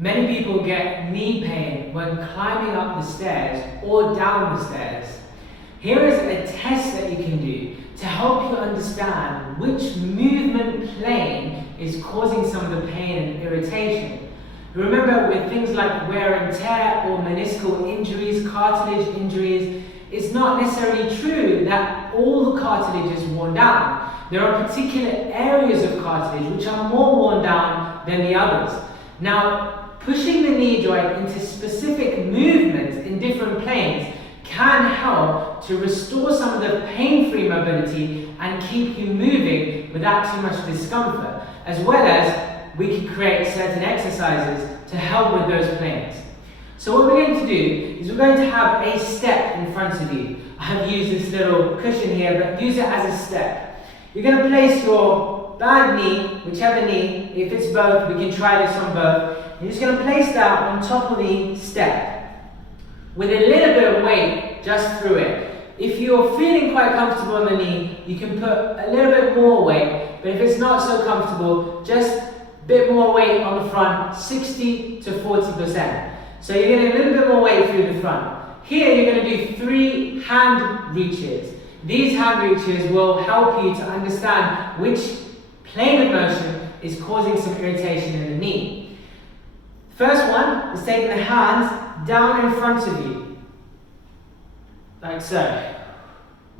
Many people get knee pain when climbing up the stairs or down the stairs. Here is a test that you can do to help you understand which movement plane is causing some of the pain and irritation. Remember, with things like wear and tear or meniscal injuries, cartilage injuries, it's not necessarily true that all the cartilage is worn down. There are particular areas of cartilage which are more worn down than the others. Now, pushing the knee joint into specific movements in different planes can help to restore some of the pain-free mobility and keep you moving without too much discomfort, as well as we can create certain exercises to help with those planes. So what we're going to do is we're going to have a step in front of you. I have used this little cushion here, but use it as a step. You're going to place your bad knee, whichever knee, if it's both, we can try this on both. You're just going to place that on top of the step with a little bit of weight just through it. If you're feeling quite comfortable on the knee, you can put a little bit more weight, but if it's not so comfortable, just a bit more weight on the front, 60 to 40%. So you're getting a little bit more weight through the front. Here you're going to do 3 hand reaches. These hand reaches will help you to understand which plane of motion is causing some irritation in the knee. First one is taking the hands down in front of you, like so.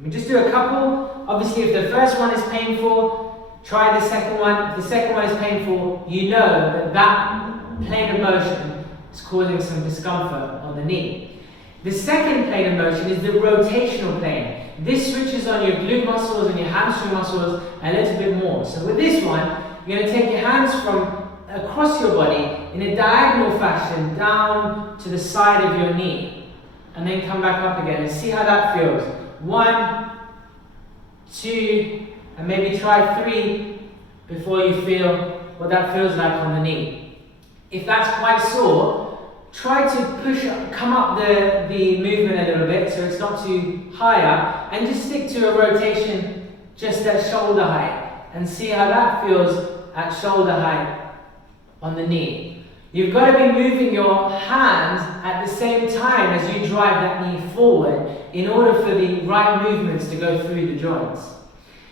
We just do a couple. Obviously, if the first one is painful, try the second one. If the second one is painful, you know that that plane of motion is causing some discomfort on the knee. The second plane of motion is the rotational plane. This switches on your glute muscles and your hamstring muscles a little bit more. So with this one, you're going to take your hands from across your body in a diagonal fashion down to the side of your knee, and then come back up again and see how that feels. 1, 2, and maybe try 3 before you feel what that feels like on the knee. If that's quite sore, try to push up, come up the movement a little bit so it's not too high up, and just stick to a rotation just at shoulder height and see how that feels at shoulder height on the knee. You've got to be moving your hands at the same time as you drive that knee forward in order for the right movements to go through the joints.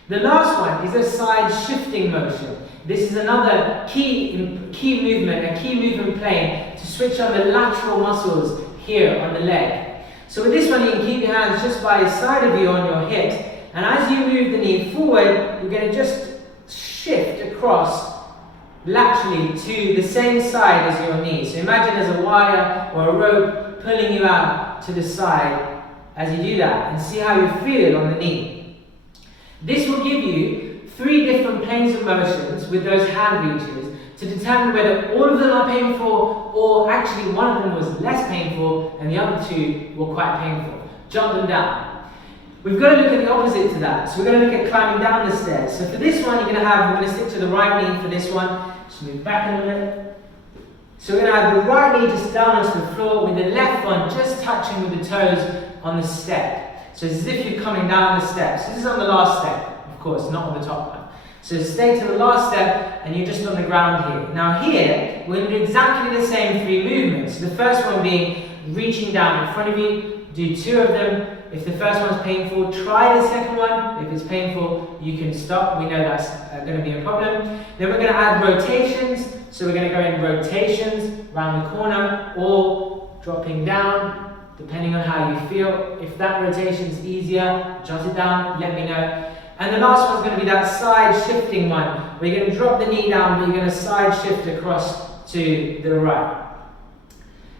The last one is a side shifting motion. This is another key movement, a key movement plane to switch on the lateral muscles here on the leg. So with this one, you can keep your hands just by the side of you on your hip, and as you move the knee forward, you're going to just shift across laterally to the same side as your knee. So imagine there's a wire or a rope pulling you out to the side as you do that, and see how you feel on the knee. This will give you 3 different planes of motions with those hand reaches to determine whether all of them are painful or actually one of them was less painful and the other 2 were quite painful. Jot them down. We've got to look at the opposite to that. So we're going to look at climbing down the stairs. So for this one, we're going to stick to the right knee for this one. Just move back a little bit. So we're going to have the right knee just down onto the floor with the left one just touching with the toes on the step. So it's as if you're coming down the steps. This is on the last step, of course, not on the top one. So stay to the last step and you're just on the ground here. Now here, we're going to do exactly the same 3 movements. The first one being reaching down in front of you. Do 2 of them. If the first one's painful, try the second one. If it's painful, you can stop. We know that's going to be a problem. Then we're going to add rotations. So we're going to go in rotations around the corner or dropping down, depending on how you feel. If that rotation is easier, jot it down, let me know. And the last one's going to be that side shifting one, where you're going to drop the knee down, but you're going to side shift across to the right.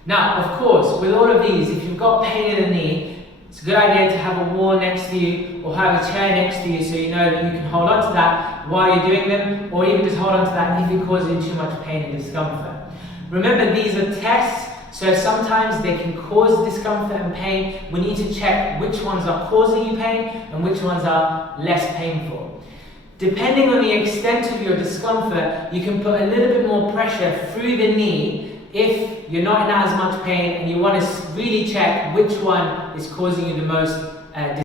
Now, of course, with all of these, if you've got pain in the knee, it's a good idea to have a wall next to you or have a chair next to you so you know that you can hold on to that while you're doing them, or even just hold on to that if it causes you too much pain and discomfort. Remember, these are tests, so sometimes they can cause discomfort and pain. We need to check which ones are causing you pain and which ones are less painful. Depending on the extent of your discomfort, you can put a little bit more pressure through the knee if you're not in as much pain and you want to really check which one is causing you the most